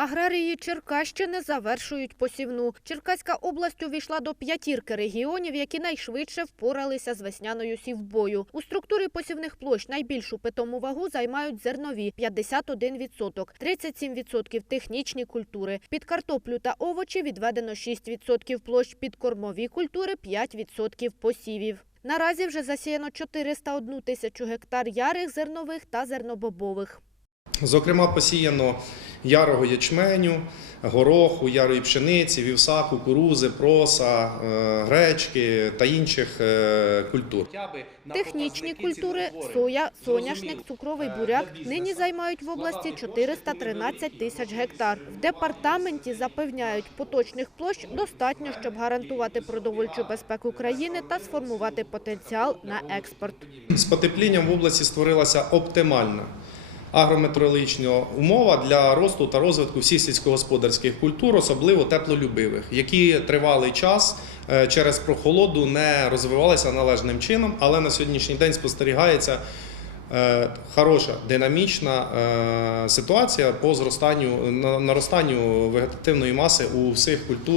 Аграрії Черкащини завершують посівну. Черкаська область увійшла до п'ятірки регіонів, які найшвидше впоралися з весняною сівбою. У структурі посівних площ найбільшу питому вагу займають зернові – 51%, 37% – технічні культури. Під картоплю та овочі відведено 6% площ, під кормові культури – 5% посівів. Наразі вже засіяно 401 тисячу гектар ярих зернових та зернобобових. Зокрема, посіяно ярого ячменю, гороху, ярої пшениці, вівса, кукурузи, проса, е, гречки та інших е, культур. Технічні культури – соя, соняшник, цукровий буряк – нині займають в області 413 тисяч гектар. В департаменті запевняють, поточних площ достатньо, щоб гарантувати продовольчу безпеку країни та сформувати потенціал на експорт. З потеплінням в області створилася оптимальна агрометеорологічна умова для росту та розвитку всіх сільськогосподарських культур, особливо теплолюбивих, які тривалий час е, через прохолоду не розвивалися належним чином, але на сьогоднішній день спостерігається е, хороша динамічна е, ситуація по зростанню наростанню вегетативної маси у всіх культур